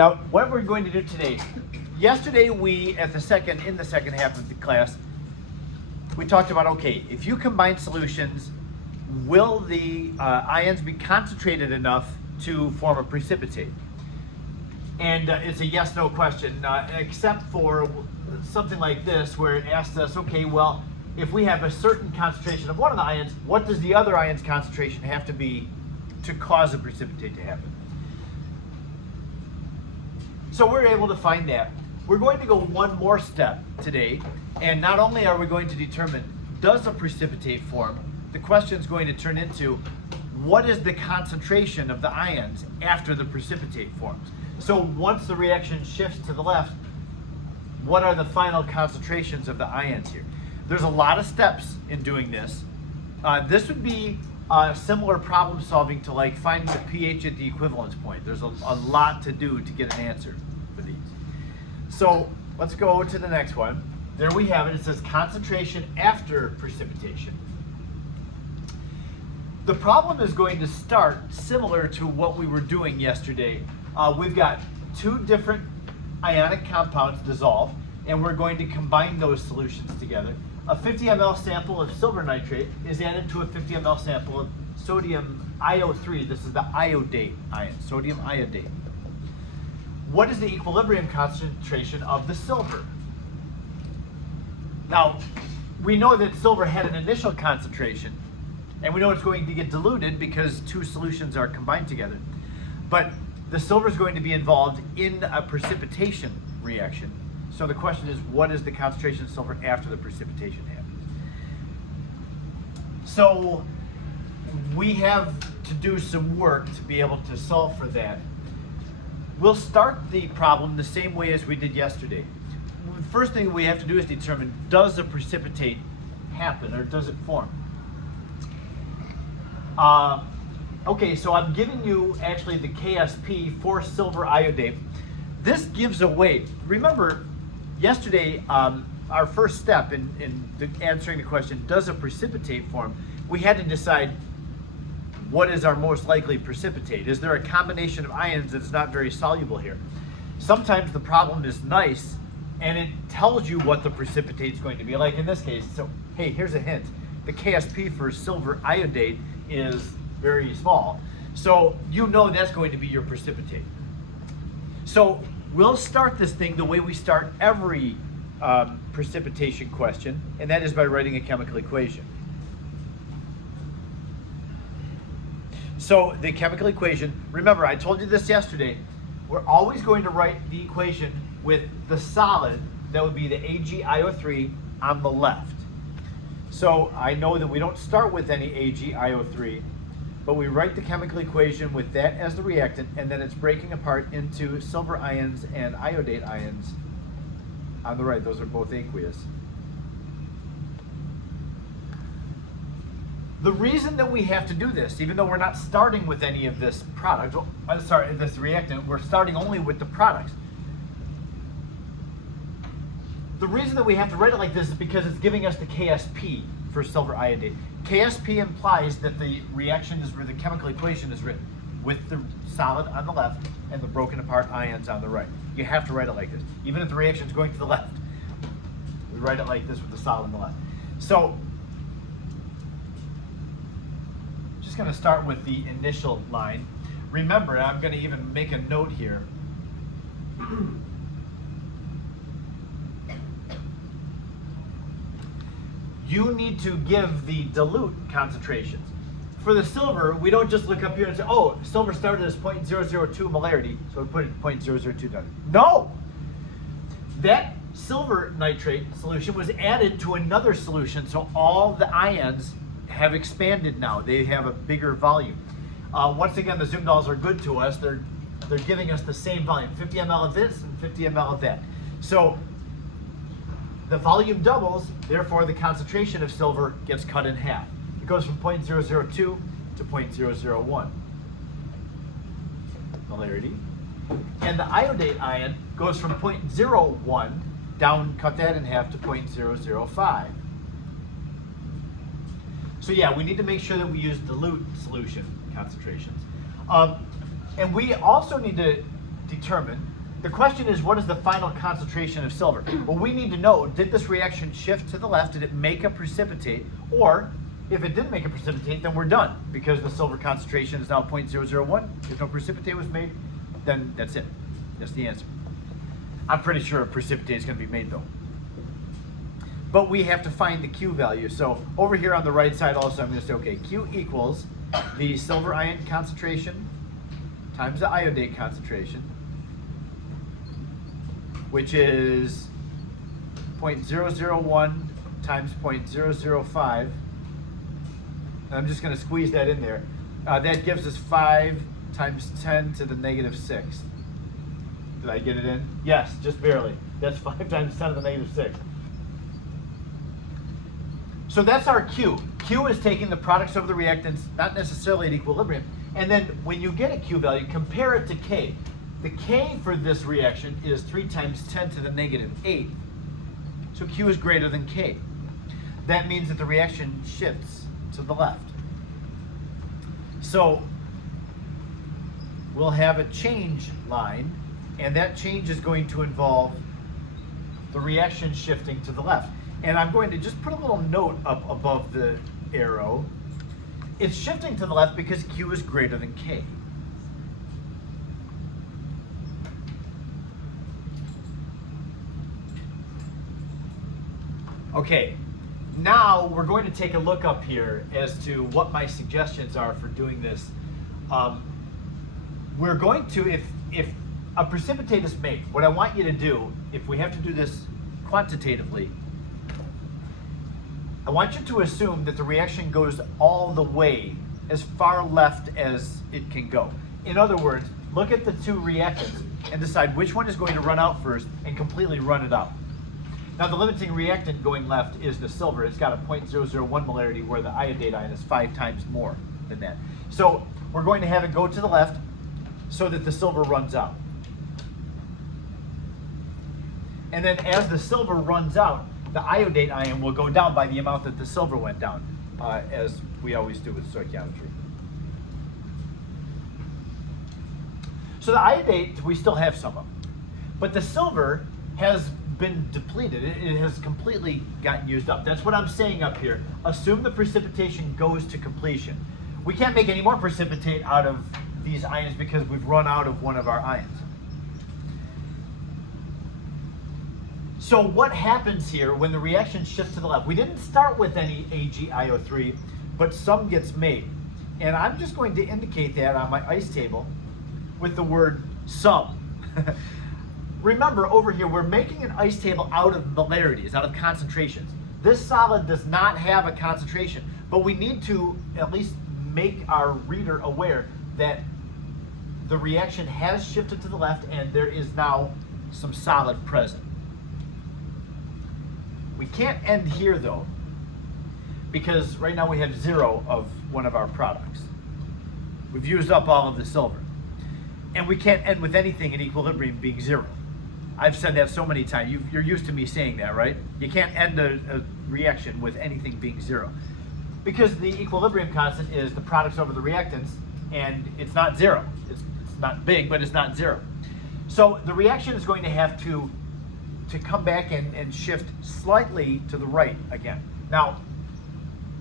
Now, what we're going to do today, yesterday we, in the second half of the class, we talked about, okay, if you combine solutions, will the ions be concentrated enough to form a precipitate? And it's a yes-no question, except for something like this, where it asks us, okay, well, if we have a certain concentration of one of the ions, what does the other ion's concentration have to be to cause a precipitate to happen? So we're able to find that. We're going to go one more step today, and not only are we going to determine, does a precipitate form, the question is going to turn into, what is the concentration of the ions after the precipitate forms? So once the reaction shifts to the left, what are the final concentrations of the ions here? There's a lot of steps in doing this. This would be similar problem solving to like finding the pH at the equivalence point. There's a lot to do to get an answer for these. So let's go to the next one. There we have it. It says concentration after precipitation. The problem is going to start similar to what we were doing yesterday. We've got two different ionic compounds dissolved, and we're going to combine those solutions together. A 50 ml sample of silver nitrate is added to a 50 ml sample of sodium IO3. This is the iodate ion, sodium iodate. What is the equilibrium concentration of the silver? Now, we know that silver had an initial concentration, and we know it's going to get diluted because two solutions are combined together. But the silver is going to be involved in a precipitation reaction. So the question is, what is the concentration of silver after the precipitation happens? So we have to do some work to be able to solve for that. We'll start the problem the same way as we did yesterday. The first thing we have to do is determine, does a precipitate happen or does it form? Okay, so I'm giving you actually the KSP for silver iodate. This gives away, remember, yesterday, our first step in answering the question, does a precipitate form, we had to decide what is our most likely precipitate. Is there a combination of ions that's not very soluble here? Sometimes the problem is nice and it tells you what the precipitate is going to be, like in this case. So, hey, here's a hint. The KSP for silver iodate is very small. So you know that's going to be your precipitate. So we'll start this thing the way we start every precipitation question, and that is by writing a chemical equation. So the chemical equation, remember I told you this yesterday, we're always going to write the equation with the solid, that would be the AgIO3, on the left. So I know that we don't start with any AgIO3, but we write the chemical equation with that as the reactant, and then it's breaking apart into silver ions and iodate ions on the right. Those are both aqueous. The reason that we have to do this, even though we're not starting with any of this product, this reactant, we're starting only with the products. The reason that we have to write it like this is because it's giving us the KSP for silver iodate. KSP implies that the reaction is where the chemical equation is written with the solid on the left and the broken apart ions on the right. You have to write it like this. Even if the reaction is going to the left, we write it like this with the solid on the left. So, just going to start with the initial line. Remember, I'm going to even make a note here. You need to give the dilute concentrations. For the silver, we don't just look up here and say, oh, silver started as 0.002 molarity, so we put it 0.002 down. No! That silver nitrate solution was added to another solution, so all the ions have expanded now. They have a bigger volume. Once again, the Zumdals are good to us. They're giving us the same volume, 50 ml of this and 50 ml of that. So the volume doubles, therefore the concentration of silver gets cut in half. It goes from 0.002 to 0.001 molarity. And the iodate ion goes from 0.01 down, cut that in half to 0.005. So yeah, we need to make sure that we use dilute solution concentrations. And we also need to determine the question is, what is the final concentration of silver? Well, we need to know, did this reaction shift to the left? Did it make a precipitate? Or if it didn't make a precipitate, then we're done because the silver concentration is now 0.001. If no precipitate was made, then that's it. That's the answer. I'm pretty sure a precipitate is going to be made though. But we have to find the Q value. So over here on the right side also, I'm going to say, okay, Q equals the silver ion concentration times the iodate concentration, which is 0.001 times 0.005. And I'm just going to squeeze that in there. That gives us 5 times 10 to the negative 6. Did I get it in? Yes, just barely. That's 5 times 10 to the negative 6. So that's our Q. Q is taking the products of the reactants, not necessarily at equilibrium. And then when you get a Q value, compare it to K. The K for this reaction is 3 times 10 to the negative 8. So Q is greater than K. That means that the reaction shifts to the left. So we'll have a change line, and that change is going to involve the reaction shifting to the left. And I'm going to just put a little note up above the arrow. It's shifting to the left because Q is greater than K. Okay, now we're going to take a look up here as to what my suggestions are for doing this. We're going to, if a precipitate is made, what I want you to do, if we have to do this quantitatively, I want you to assume that the reaction goes all the way as far left as it can go. In other words, look at the two reactants and decide which one is going to run out first and completely run it out. Now the limiting reactant going left is the silver. It's got a 0.001 molarity where the iodate ion is 5 times more than that. So we're going to have it go to the left so that the silver runs out. And then as the silver runs out, the iodate ion will go down by the amount that the silver went down, as we always do with stoichiometry. So the iodate, we still have some of, but the silver has been depleted. It has completely gotten used up. That's what I'm saying up here. Assume the precipitation goes to completion. We can't make any more precipitate out of these ions because we've run out of one of our ions. So what happens here when the reaction shifts to the left? We didn't start with any AgIO3, but some gets made. And I'm just going to indicate that on my ice table with the word some. Remember, over here, we're making an ice table out of molarities, out of concentrations. This solid does not have a concentration, but we need to at least make our reader aware that the reaction has shifted to the left and there is now some solid present. We can't end here though, because right now we have 0 of one of our products. We've used up all of the silver. And we can't end with anything in equilibrium being 0. I've said that so many times. You're used to me saying that, right? You can't end a reaction with anything being 0. Because the equilibrium constant is the products over the reactants, and it's not 0. It's not big, but it's not 0. So the reaction is going to have to come back and shift slightly to the right again. Now,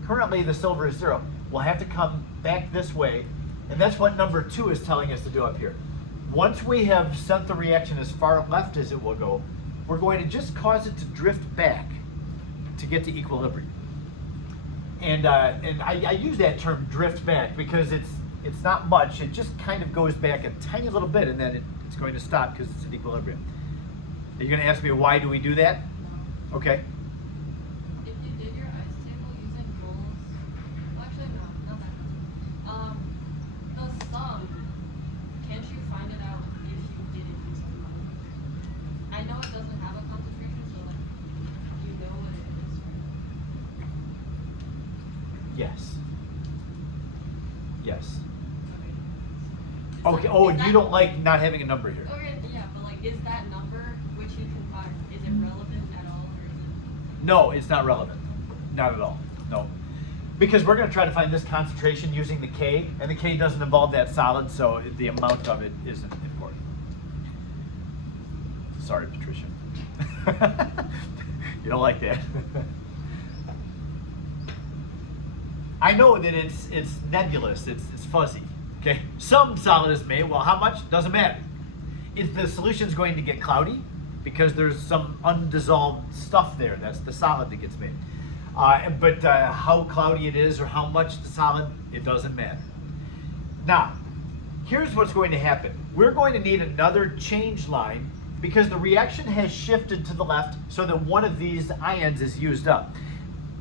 currently the silver is 0. We'll have to come back this way, and that's what number 2 is telling us to do up here. Once we have sent the reaction as far left as it will go, we're going to just cause it to drift back to get to equilibrium. And I use that term drift back because it's not much. It just kind of goes back a tiny little bit, and then it's going to stop because it's at equilibrium. Are you going to ask me why do we do that? Okay. If you did your ice table using joules, well, actually no, not that. The sum, can't you find it out if you didn't use the sum? I know it doesn't have a concentration, so like you know what it is, right? Yes. Yes. Okay. Okay. Oh, and you don't like not having a number here. Okay, yeah, but like, is that number which you can find, is it relevant at all, or is it? No, it's not relevant. Not at all. No. Because we're going to try to find this concentration using the K, and the K doesn't involve that solid, so the amount of it isn't important. Sorry, Patricia. You don't like that. I know that it's nebulous, it's fuzzy. Okay, some solid is made. Well, how much doesn't matter. If the solution is going to get cloudy because there's some undissolved stuff there, that's the solid that gets made. But how cloudy it is or how much the solid, it doesn't matter. Now, here's what's going to happen. We're going to need another change line because the reaction has shifted to the left so that one of these ions is used up.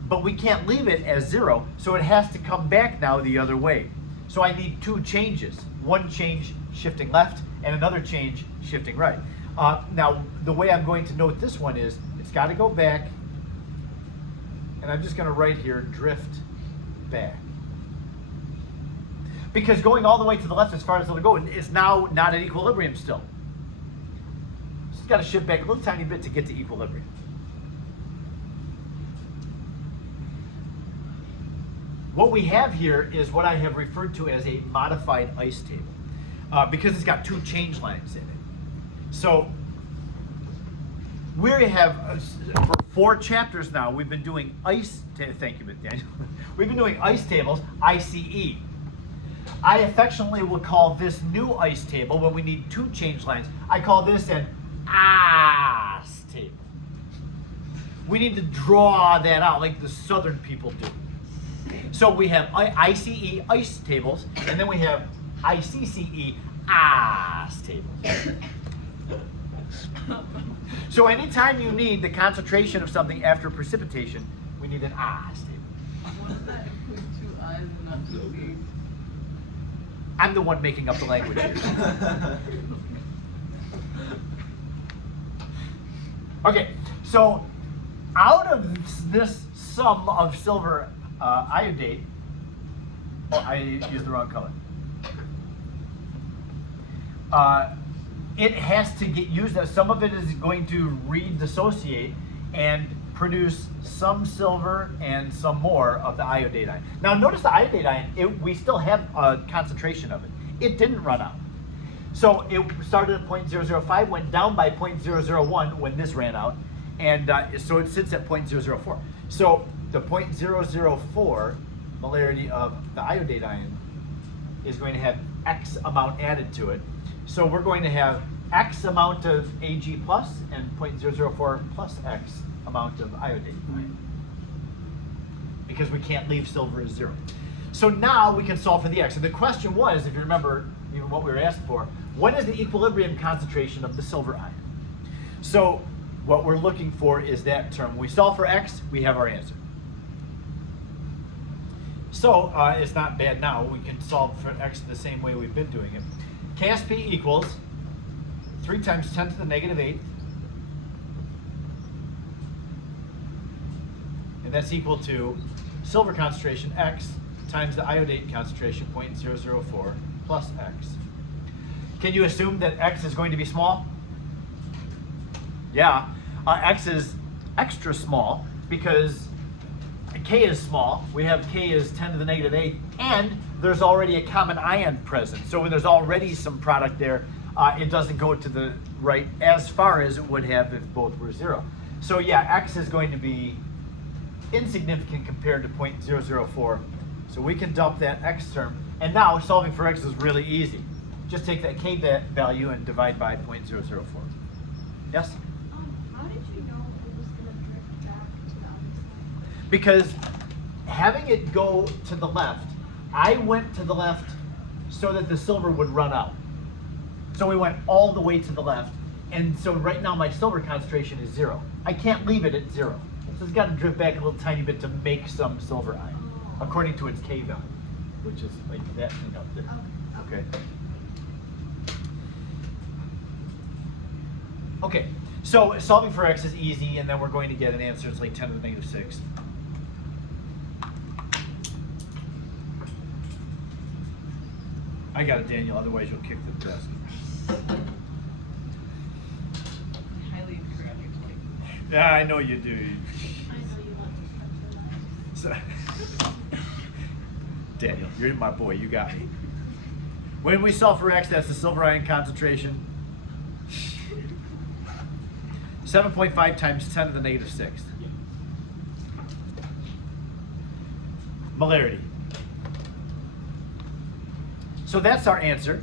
But we can't leave it as 0, so it has to come back now the other way. So I need 2 changes. One change shifting left and another change shifting right. Now, the way I'm going to note this one is it's got to go back, and I'm just going to write here drift back. Because going all the way to the left as far as it'll go, it's now not at equilibrium still. It's got to shift back a little tiny bit to get to equilibrium. What we have here is what I have referred to as a modified ice table because it's got 2 change lines in it. So we have, for 4 chapters now, we've been doing thank you, Daniel. We've been doing ice tables, ICE. I affectionately will call this new ice table when we need 2 change lines. I call this an ice table. We need to draw that out like the southern people do. So we have ICE, ice tables, and then we have ICCE, ice tables. So anytime you need the concentration of something after precipitation, we need an ice table. What does that include 2 I's and not 2 C's? I'm the one making up the language here. Okay, so out of this sum of silver iodate, I used the wrong color. It has to get used. Some of it is going to redissociate and produce some silver and some more of the iodate ion. Now notice the iodate ion, we still have a concentration of it. It didn't run out. So it started at 0.005, went down by 0.001 when this ran out, and so it sits at 0.004. So the 0.004 molarity of the iodate ion is going to have X amount added to it. So we're going to have X amount of Ag plus and 0.004 plus X amount of iodate ion, because we can't leave silver as 0. So now we can solve for the X. And the question was, if you remember even what we were asked for, what is the equilibrium concentration of the silver ion? So what we're looking for is that term. When we solve for X, we have our answer. So it's not bad now. We can solve for X the same way we've been doing it. KSP equals 3 times 10 to the negative 8. And that's equal to silver concentration X times the iodate concentration 0.004 plus X. Can you assume that X is going to be small? Yeah. X is extra small because K is small. We have K is 10 to the negative 8, and there's already a common ion present. So when there's already some product there, it doesn't go to the right as far as it would have if both were 0. So yeah, X is going to be insignificant compared to 0.004. So we can dump that X term. And now solving for X is really easy. Just take that K value and divide by 0.004. Yes? How did you know it was going to drift back to the other side? Because having it go to the left, I went to the left so that the silver would run out. So we went all the way to the left. And so right now my silver concentration is 0. I can't leave it at 0. So it's got to drift back a little tiny bit to make some silver ion, according to its K value, which is like that thing up there. Okay. Okay, so solving for X is easy, and then we're going to get an answer. It's like 10 to the negative 6. I got it, Daniel, otherwise you'll kick the desk. Highly congratulated. Yeah, I know you do. I know you want to touch your life. So, Daniel, you're my boy, you got me. When we solve for X, that's the silver ion concentration. 7.5 times 10 to the negative 6th. Molarity. So that's our answer.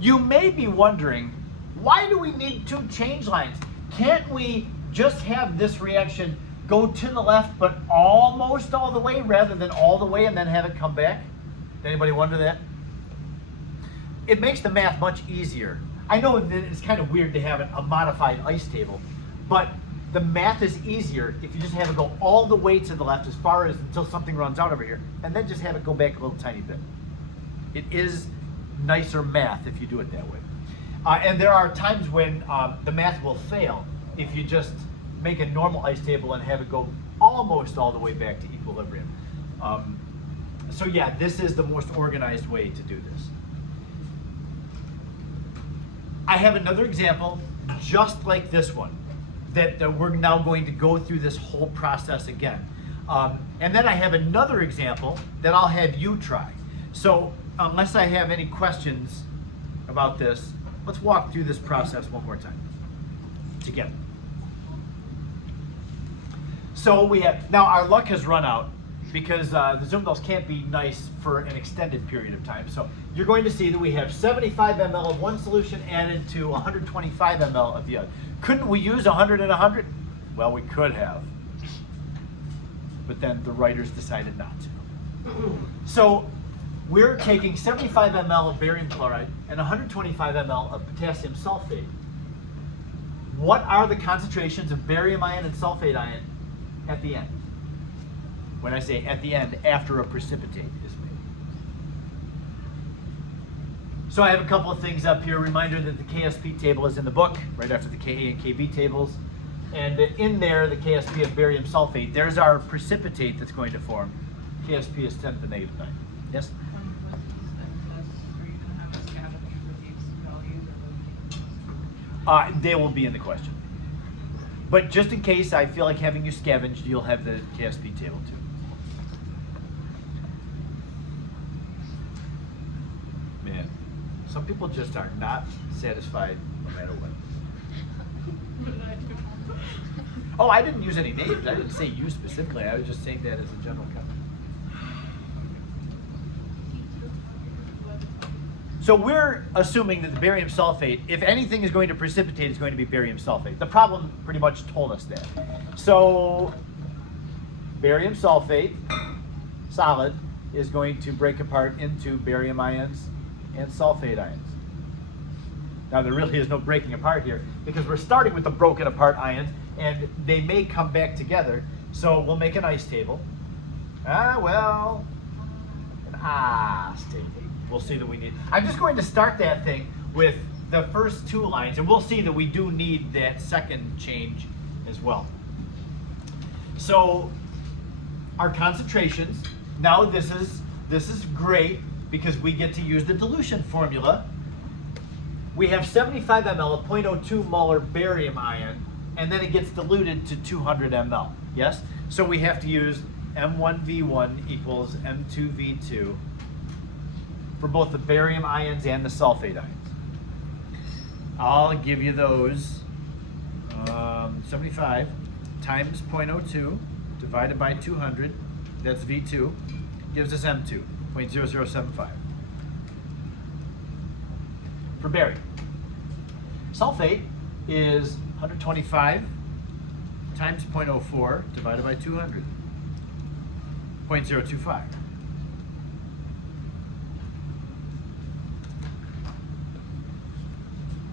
You may be wondering, why do we need two change lines? Can't we just have this reaction go to the left but almost all the way rather than all the way and then have it come back? Did anybody wonder that? It makes the math much easier. I know that it's kind of weird to have a modified ice table, but the math is easier if you just have it go all the way to the left as far as until something runs out over here, and then just have it go back a little tiny bit. It is nicer math if you do it that way. And there are times when the math will fail if you just make a normal ice table and have it go almost all the way back to equilibrium. So yeah, this is the most organized way to do this. I have another example just like this one that we're now going to go through this whole process again. And then I have another example that I'll have you try. So unless I have any questions about this, let's walk through this process one more time together. So we have, now our luck has run out because the Zoom bells can't be nice for an extended period of time. So you're going to see that we have 75 ml of one solution added to 125 ml of the other. Couldn't we use 100 and 100? Well, we could have, but then the writers decided not to. So we're taking 75 ml of barium chloride and 125 ml of potassium sulfate. What are the concentrations of barium ion and sulfate ion at the end? When I say at the end, after a precipitate is made. So I have a couple of things up here. Reminder that the KSP table is in the book, right after the Ka and Kb tables. And in there, the KSP of barium sulfate, there's our precipitate that's going to form. KSP is 10 to the negative 9. Yes? What is are you gonna have a scavenge for these values or They will be in the question. But just in case I feel like having you scavenged, you'll have the KSP table too. Man, some people just are not satisfied no matter what. Oh, I didn't use any names. I didn't say you specifically. I was just saying that as a general comment. So we're assuming that the barium sulfate, if anything is going to precipitate, is going to be barium sulfate. The problem pretty much told us that. So barium sulfate, solid, is going to break apart into barium ions and sulfate ions. Now there really is no breaking apart here because we're starting with the broken apart ions and they may come back together. So we'll make an ice table. Well, an state. We'll see that we need. I'm just going to start that thing with the first two lines, and we'll see that we do need that second change as well. So our concentrations, now this is great because we get to use the dilution formula. We have 75 ml of 0.02 molar barium ion, and then it gets diluted to 200 ml. Yes? So we have to use M1V1 equals M2V2 for both the barium ions and the sulfate ions. I'll give you those. 75 times 0.02 divided by 200, that's V2, gives us M2, 0.0075. For barium. Sulfate is 125 times 0.04 divided by 200, 0.025.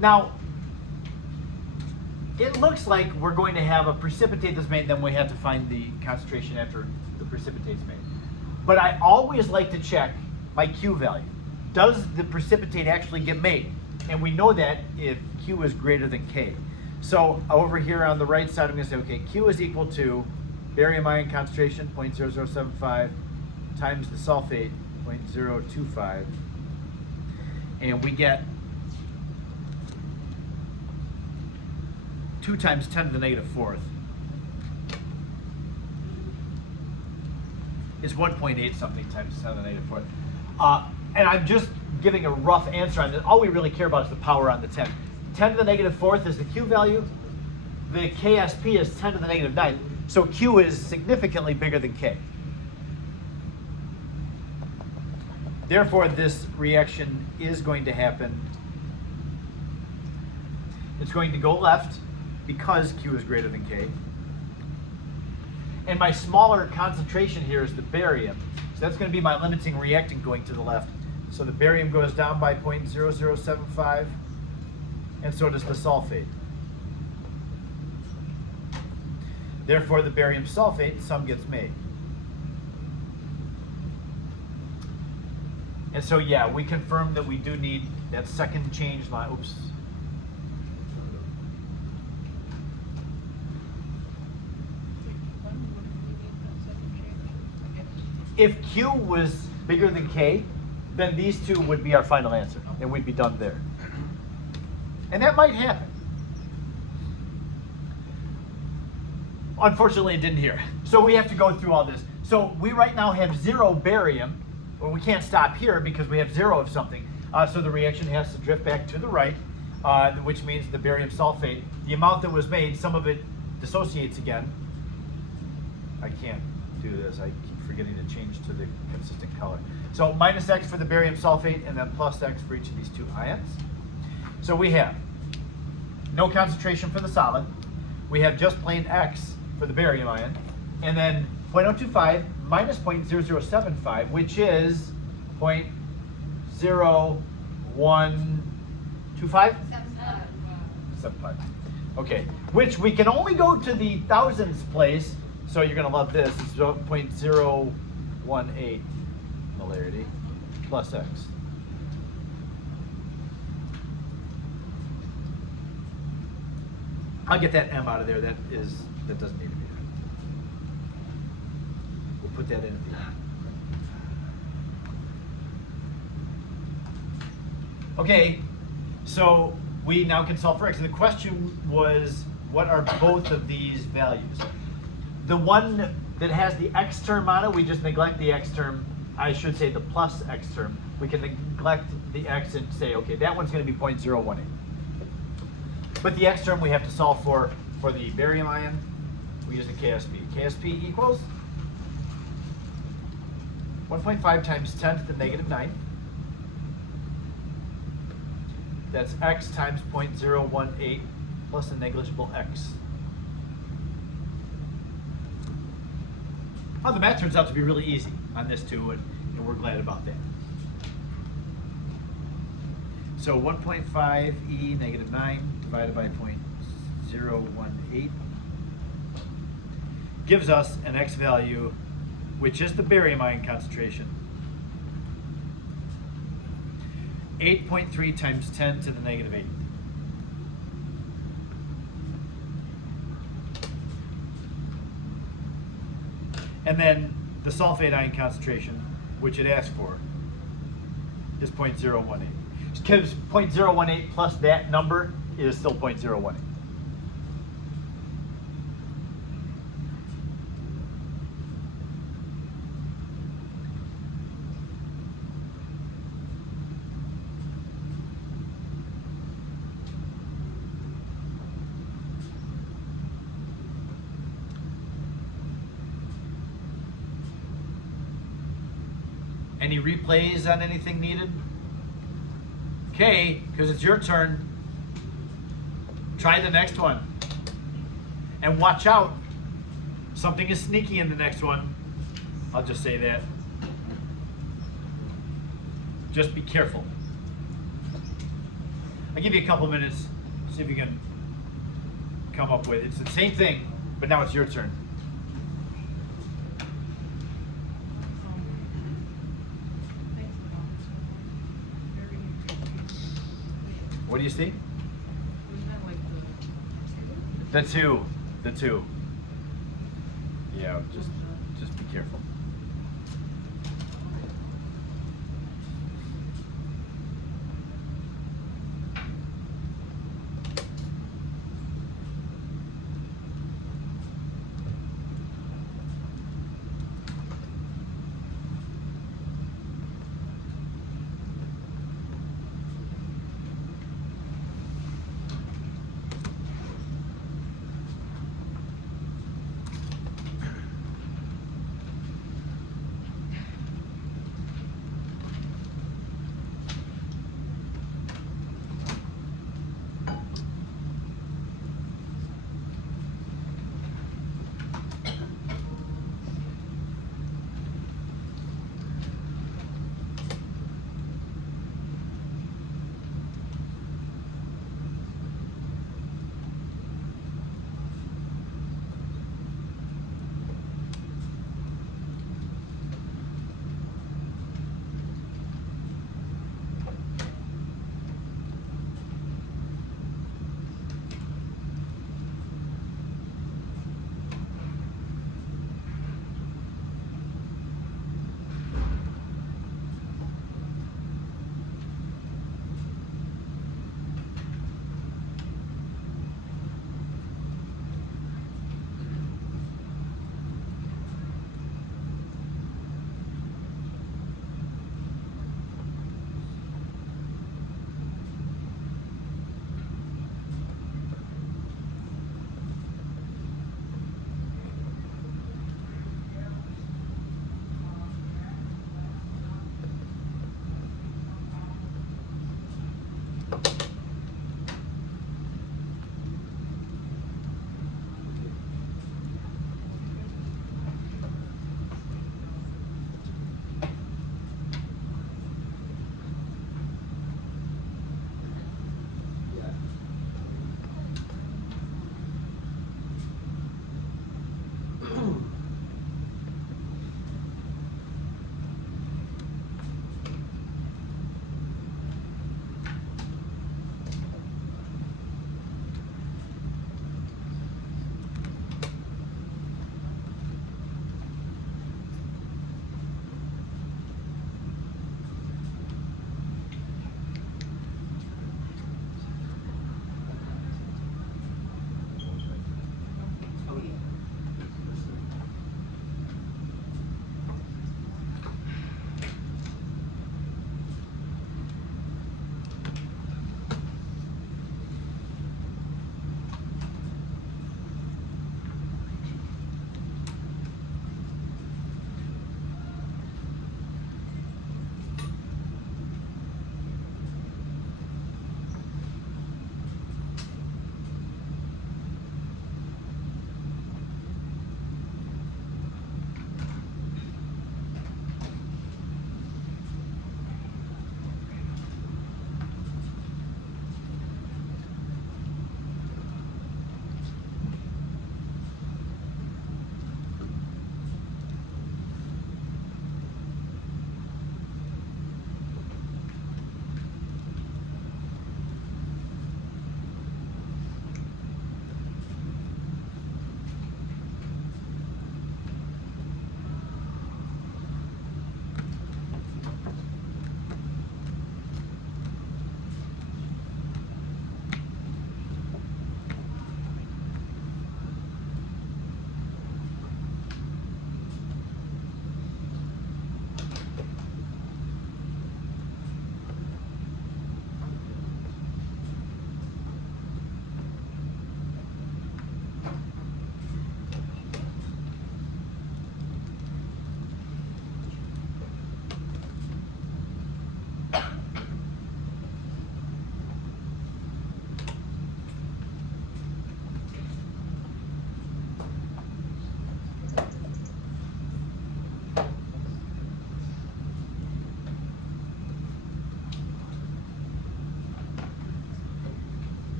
Now, it looks like we're going to have a precipitate that's made, then we have to find the concentration after the precipitate's made. But I always like to check my Q value. Does the precipitate actually get made? And we know that if Q is greater than K. So over here on the right side, I'm going to say, okay, Q is equal to barium ion concentration, 0.0075, times the sulfate, 0.025. And we get 2 times 10 to the negative 4th is 1.8 something times 10 to the negative 4th. And I'm just giving a rough answer on this. All we really care about is the power on the 10. 10 to the negative fourth is the Q value. The KSP is 10 to the negative ninth. So Q is significantly bigger than K. Therefore, this reaction is going to happen. It's going to go left because Q is greater than K. And my smaller concentration here is the barium. So that's going to be my limiting reactant going to the left. So the barium goes down by 0.0075, and so does the sulfate. Therefore, the barium sulfate sum gets made. And so, yeah, we confirmed that we do need that second change line. Oops. If Q was bigger than K, then these two would be our final answer, and we'd be done there. And that might happen. Unfortunately, it didn't here. So we have to go through all this. So we right now have 0 barium. Well, we can't stop here because we have 0 of something. So the reaction has to drift back to the right, which means the barium sulfate, the amount that was made, some of it dissociates again. I can't do this. I keep forgetting to change to the consistent color. So minus X for the barium sulfate and then plus X for each of these two ions. So we have no concentration for the solid. We have just plain X for the barium ion. And then 0.025 minus 0.0075, which is 0.0125? 75. Okay, which we can only go to the thousands place, so you're going to love this. It's 0.018 molarity plus X. I'll get that M out of there. That doesn't need to be there. We'll put that in at the end. Okay, so we now can solve for X. And the question was, what are both of these values? The one that has the X term on it, we just neglect the X term. I should say the plus X term. We can neglect the X and say, okay, that one's going to be 0.018. But the X term we have to solve for the barium ion, we use the KSP. KSP equals 1.5 times 10 to the negative 9. That's X times 0.018 plus a negligible X. Well, the math turns out to be really easy on this too, and we're glad about that. So 1.5 e negative 9 divided by 0.018 gives us an X value, which is the barium ion concentration, 8.3 times 10 to the negative 8. And then the sulfate ion concentration, which it asked for, is 0.018. Because 0.018 plus that number is still 0.018. Any replays on anything needed? Okay, because it's your turn. Try the next one. And watch out. Something is sneaky in the next one. I'll just say that. Just be careful. I'll give you a couple minutes, see if you can come up with it. It's the same thing, but now it's your turn. What do you see? The two. Yeah, just be careful.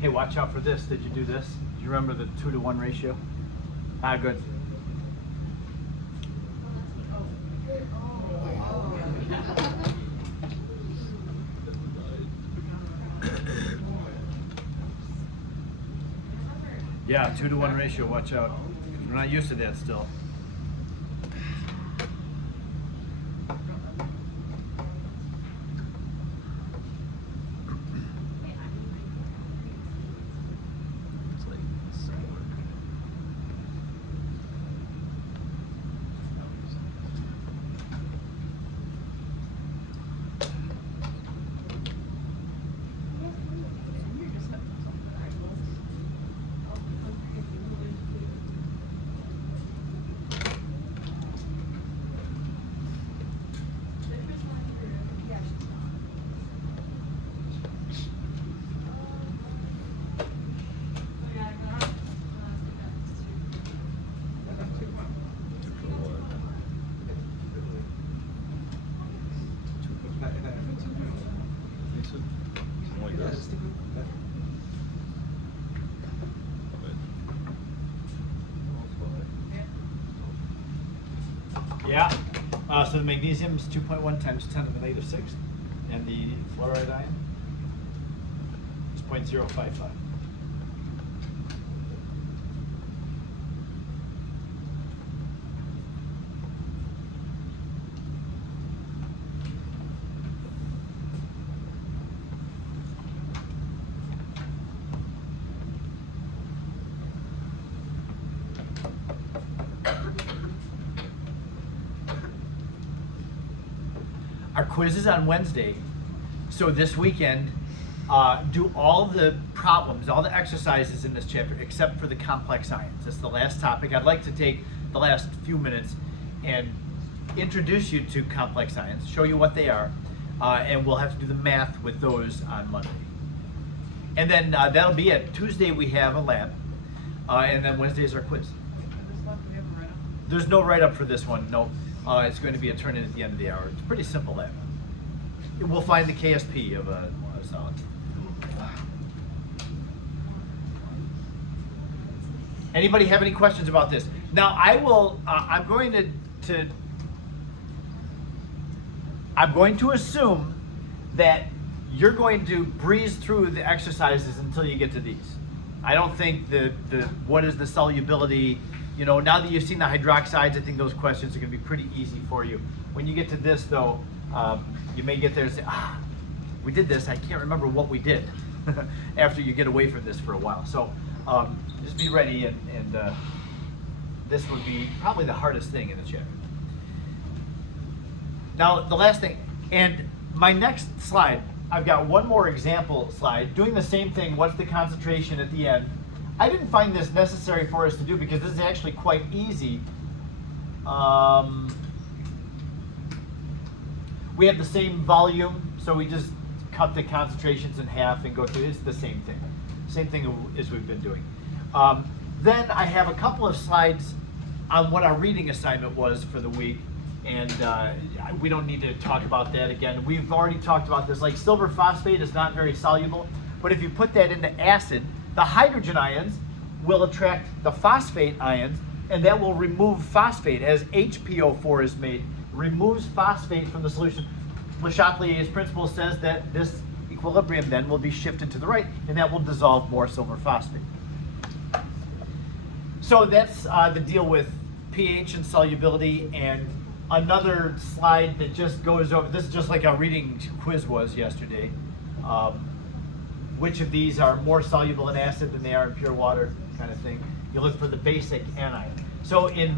Hey, watch out for this. Did you do this? Do you remember the 2-to-1 ratio? Ah, good. Yeah, 2-to-1 ratio, watch out. We're not used to that still. Yeah, so the magnesium is 2.1 times 10 to the negative 6, and the fluoride ion is 0.055. Our quiz is on Wednesday, so this weekend, do all the problems, all the exercises in this chapter, except for the complex ions. That's the last topic. I'd like to take the last few minutes and introduce you to complex ions, show you what they are, and we'll have to do the math with those on Monday. And then that'll be it. Tuesday we have a lab, and then Wednesday is our quiz. There's no write-up for this one, no. It's going to be a turn-in at the end of the hour. It's a pretty simple lab. We'll find the KSP of a solid. Anybody have any questions about this? Now I will. I'm going to assume that you're going to breeze through the exercises until you get to these. I don't think the what is the solubility. You know, now that you've seen the hydroxides, I think those questions are going to be pretty easy for you. When you get to this, though, you may get there and say, we did this. I can't remember what we did after you get away from this for a while. So just be ready, and this would be probably the hardest thing in the chapter. Now, the last thing, and my next slide, I've got one more example slide, doing the same thing, what's the concentration at the end. I didn't find this necessary for us to do because this is actually quite easy. We have the same volume, so we just cut the concentrations in half and go through. It's the same thing as we've been doing. Then I have a couple of slides on what our reading assignment was for the week, and we don't need to talk about that again. We've already talked about this. Like silver phosphate is not very soluble, but if you put that into acid, the hydrogen ions will attract the phosphate ions, and that will remove phosphate. As HPO4 is made, removes phosphate from the solution. Le Chatelier's principle says that this equilibrium then will be shifted to the right, and that will dissolve more silver phosphate. So that's the deal with pH and solubility. And another slide that just goes over, this is just like our reading quiz was yesterday. Which of these are more soluble in acid than they are in pure water, kind of thing. You look for the basic anion. So in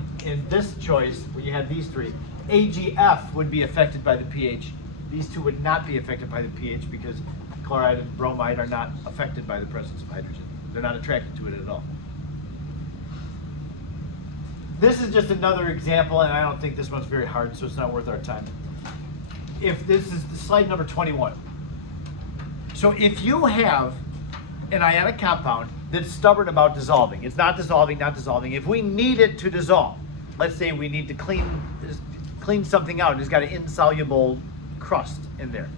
this choice, where you have these three, AgF would be affected by the pH. These two would not be affected by the pH because chloride and bromide are not affected by the presence of hydrogen. They're not attracted to it at all. This is just another example, and I don't think this one's very hard, so it's not worth our time. If this is the slide number 21. So if you have an ionic compound that's stubborn about dissolving, it's not dissolving, not dissolving. If we need it to dissolve, let's say we need to clean something out, it's got an insoluble crust in there.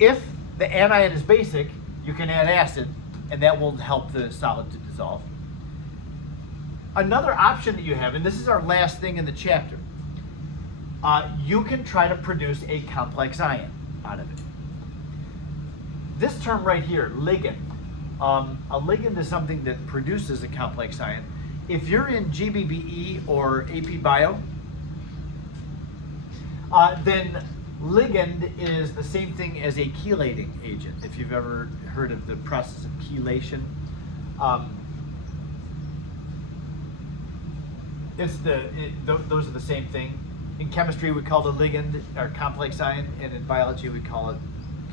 If the anion is basic, you can add acid, and that will help the solid to dissolve. Another option that you have, and this is our last thing in the chapter, you can try to produce a complex ion out of it. This term right here, ligand, a ligand is something that produces a complex ion. If you're in GBBE or AP Bio, then ligand is the same thing as a chelating agent. If you've ever heard of the process of chelation, those are the same thing. In chemistry, we call it a ligand or complex ion, and in biology, we call it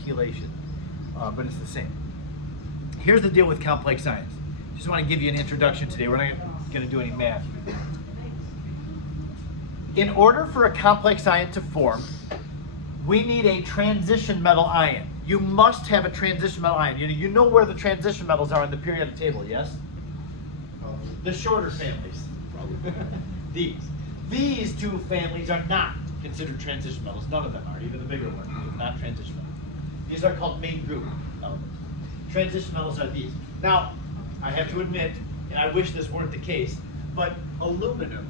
chelation. But it's the same. Here's the deal with complex ions. Just want to give you an introduction today. We're not going to do any math. In order for a complex ion to form, we need a transition metal ion. You must have a transition metal ion. You know where the transition metals are on the periodic table, yes? The shorter families. These two families are not considered transition metals. None of them are. Even the bigger ones are not transition metals. These are called main group elements. Transition metals are these. Now, I have to admit, and I wish this weren't the case, but aluminum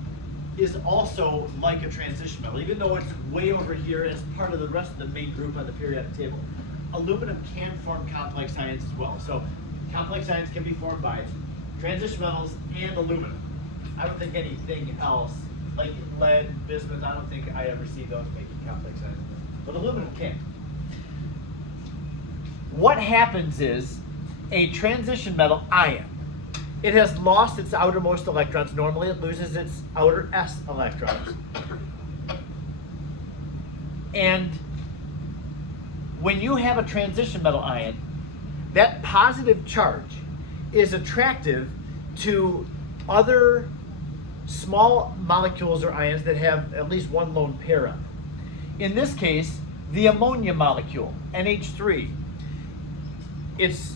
is also like a transition metal. Even though it's way over here as part of the rest of the main group on the periodic table, aluminum can form complex ions as well. So complex ions can be formed by transition metals and aluminum. I don't think anything else, like lead, bismuth, I don't think I ever see those making complex ions. But aluminum can. What happens is a transition metal ion, it has lost its outermost electrons. Normally it loses its outer s electrons. And when you have a transition metal ion, that positive charge is attractive to other small molecules or ions that have at least one lone pair on them. In this case, the ammonia molecule, NH3, its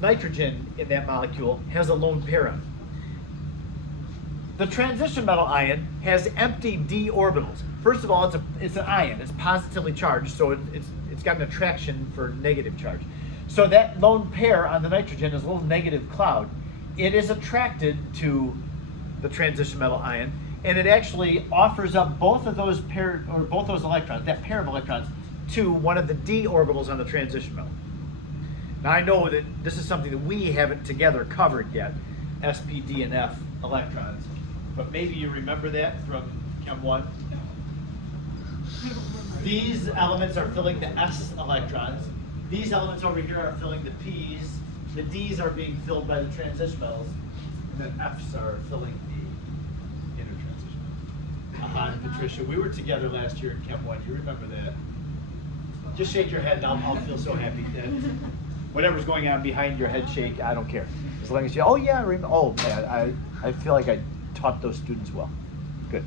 nitrogen in that molecule has a lone pair on it. The transition metal ion has empty d orbitals. First of all, it's an ion. It's positively charged, so it's got an attraction for negative charge. So that lone pair on the nitrogen is a little negative cloud. It is attracted to the transition metal ion, and it actually offers up both of those electrons, that pair of electrons, to one of the d orbitals on the transition metal. Now I know that this is something that we haven't together covered yet, sp, d, and f electrons, but maybe you remember that from Chem 1. These elements are filling the s electrons. These elements over here are filling the p's. The d's are being filled by the transition metals, and then f's are filling the inner transition metals. Patricia, we were together last year in Chem 1. You remember that? Just shake your head and I'll feel so happy. Whatever's going on behind your head shake, I don't care. As long as you, oh yeah, I remember. Oh man, I feel like I taught those students well. Good.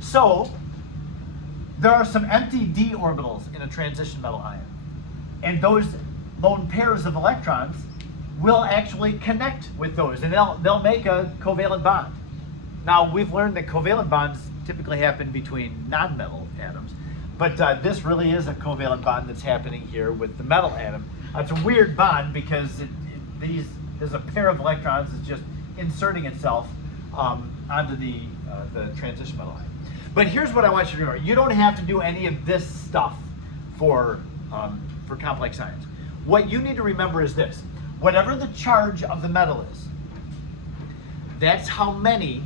So there are some empty d orbitals in a transition metal ion, and those lone pairs of electrons will actually connect with those, and they'll make a covalent bond. Now we've learned that covalent bonds typically happen between non-metal atoms, but this really is a covalent bond that's happening here with the metal atom. It's a weird bond because there's a pair of electrons that's just inserting itself onto the transition metal ion. But here's what I want you to remember. You don't have to do any of this stuff for complex ions. What you need to remember is this. Whatever the charge of the metal is, that's how many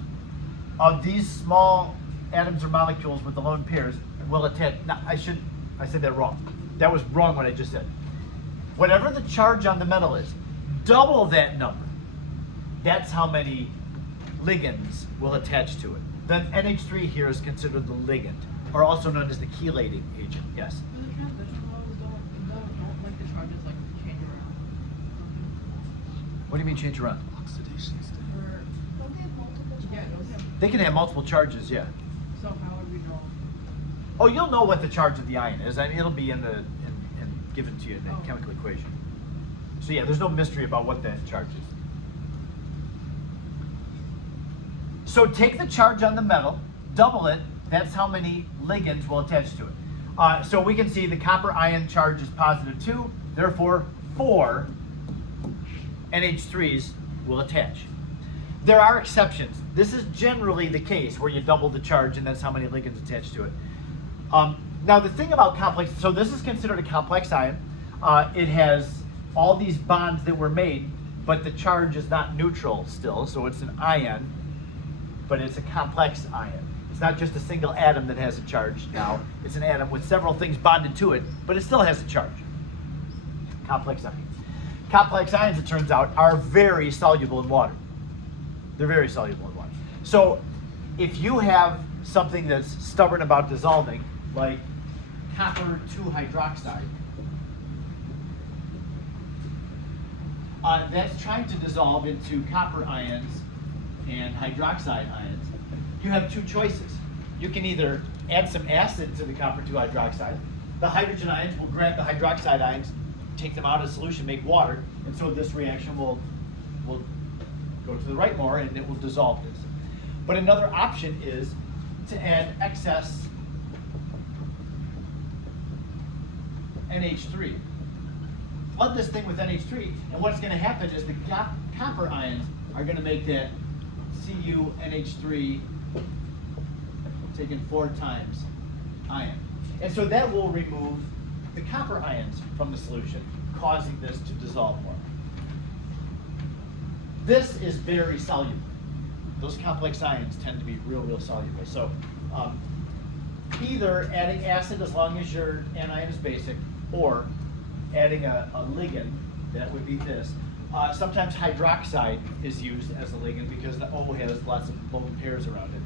of these small atoms or molecules with the lone pairs will attach. Now, I said that wrong. That was wrong what I just said. Whatever the charge on the metal is, double that number. That's how many ligands will attach to it. The NH3 here is considered the ligand, or also known as the chelating agent. Yes? Do the transition metals don't like the charges like change around? What do you mean change around? Oxidation state. Or, Don't they have multiple charges? yeah, those have, They can have multiple charges, yeah. so how would we know? Oh, you'll know what the charge of the ion is. I mean, it'll be in given to you in the Oh. chemical equation. So yeah, there's no mystery about what that charge is. So take the charge on the metal, double it, that's how many ligands will attach to it. So we can see the copper ion charge is positive 2, therefore 4 NH3s will attach. There are exceptions. This is generally the case where you double the charge and that's how many ligands attach to it. Now the thing about complex, so this is considered a complex ion. It has all these bonds that were made, but the charge is not neutral still, so it's an ion, but it's a complex ion. It's not just a single atom that has a charge now. It's an atom with several things bonded to it, but it still has a charge. Complex ion. Complex ions, it turns out, are very soluble in water. They're very soluble in water. So if you have something that's stubborn about dissolving, like copper 2 hydroxide, that's trying to dissolve into copper ions and hydroxide ions, you have two choices. You can either add some acid to the copper 2 hydroxide. The hydrogen ions will grab the hydroxide ions, take them out of the solution, make water, and so this reaction will go to the right more and it will dissolve this. But another option is to add excess NH3. Flood this thing with NH3, and what's going to happen is the copper ions are going to make that CuNH3 taken 4 times ion. And so that will remove the copper ions from the solution, causing this to dissolve more. This is very soluble. Those complex ions tend to be real soluble. So either adding acid as long as your anion is basic, or adding a ligand, that would be this. Sometimes hydroxide is used as a ligand because the O has lots of lone pairs around it.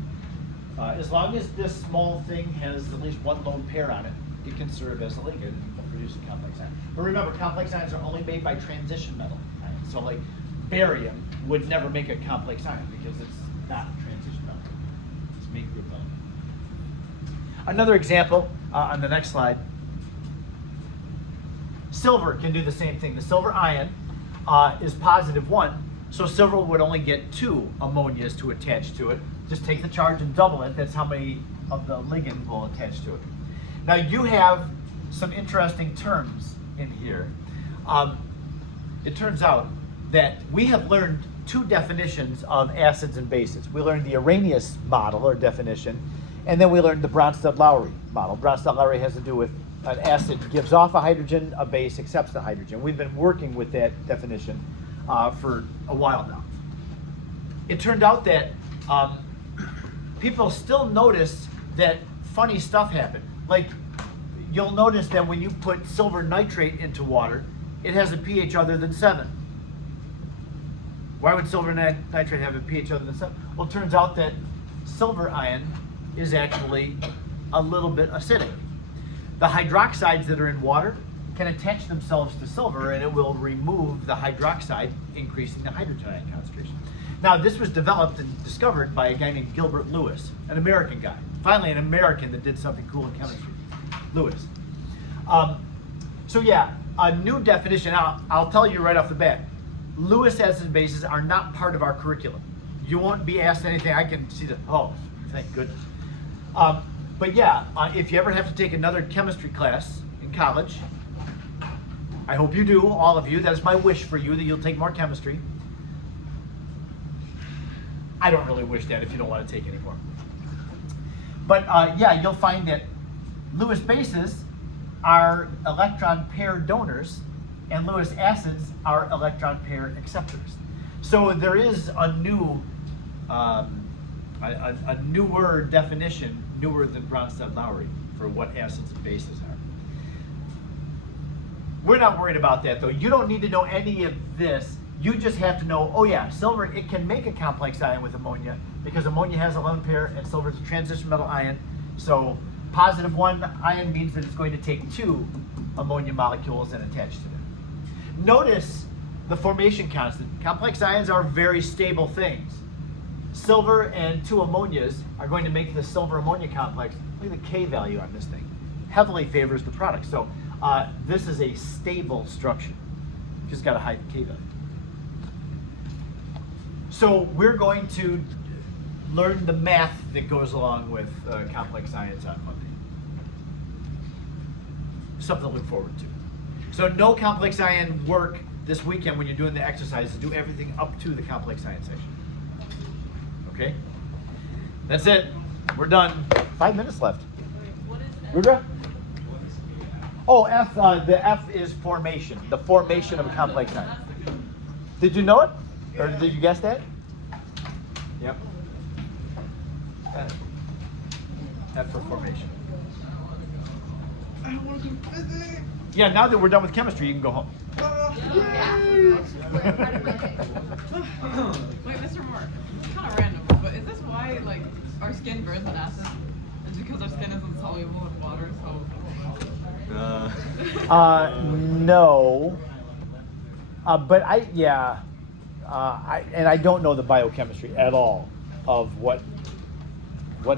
As long as this small thing has at least one lone pair on it, it can serve as a ligand and produce a complex ion. But remember, complex ions are only made by transition metal ions. So like barium would never make a complex ion because it's not transition metal. It's made group metal. Another example on the next slide. Silver can do the same thing. The silver ion is positive 1, so silver would only get 2 ammonias to attach to it. Just take the charge and double it. That's how many of the ligand will attach to it. Now you have some interesting terms in here. It turns out that we have learned 2 definitions of acids and bases. We learned the Arrhenius model or definition, and then we learned the Bronsted-Lowry model. Bronsted-Lowry has to do with an acid gives off a hydrogen, a base accepts the hydrogen. We've been working with that definition for a while now. It turned out that people still notice that funny stuff happened. Like, you'll notice that when you put silver nitrate into water, it has a pH other than 7. Why would silver nitrate have a pH other than 7? Well, it turns out that silver ion is actually a little bit acidic. The hydroxides that are in water can attach themselves to silver and it will remove the hydroxide, increasing the hydrogen ion concentration. Now, this was developed and discovered by a guy named Gilbert Lewis, an American guy. Finally, an American that did something cool in chemistry. Lewis. So yeah, a new definition. I'll tell you right off the bat. Lewis acids and bases are not part of our curriculum. You won't be asked anything. I can see that. Oh, thank goodness. But yeah, if you ever have to take another chemistry class in college, I hope you do, all of you. That is my wish for you, that you'll take more chemistry. I don't really wish that if you don't want to take any more. But yeah, you'll find that Lewis bases are electron pair donors and Lewis acids are electron pair acceptors. So there is a new, a newer definition, newer than Bronsted-Lowry, for what acids and bases are. We're not worried about that though. You don't need to know any of this. You just have to know, oh yeah, silver, it can make a complex ion with ammonia because ammonia has a lone pair and silver is a transition metal ion. So positive 1 ion means that it's going to take 2 ammonia molecules and attach to them. Notice the formation constant. Complex ions are very stable things. Silver and 2 ammonias are going to make the silver ammonia complex. Look at the K value on this thing. Heavily favors the product. So this is a stable structure. Just got to hide the K value. So we're going to learn the math that goes along with complex ions on Monday. something to look forward to. So no complex ion work this weekend when you're doing the exercises. Do everything up to the complex ion section. Okay? That's it. We're done. 5 minutes left. What is We're good. Oh, F. The F is formation. The formation of a complex ion. Did you know it, or did you guess that? Yep. F for formation. I don't want to do physics. Yeah. Now that we're done with chemistry, you can go home. Wait, Mr. Moore, it's kind of random, but is this why like our skin burns in acid? It's because our skin is insoluble in water, so. No. But I don't know the biochemistry at all of what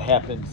happens.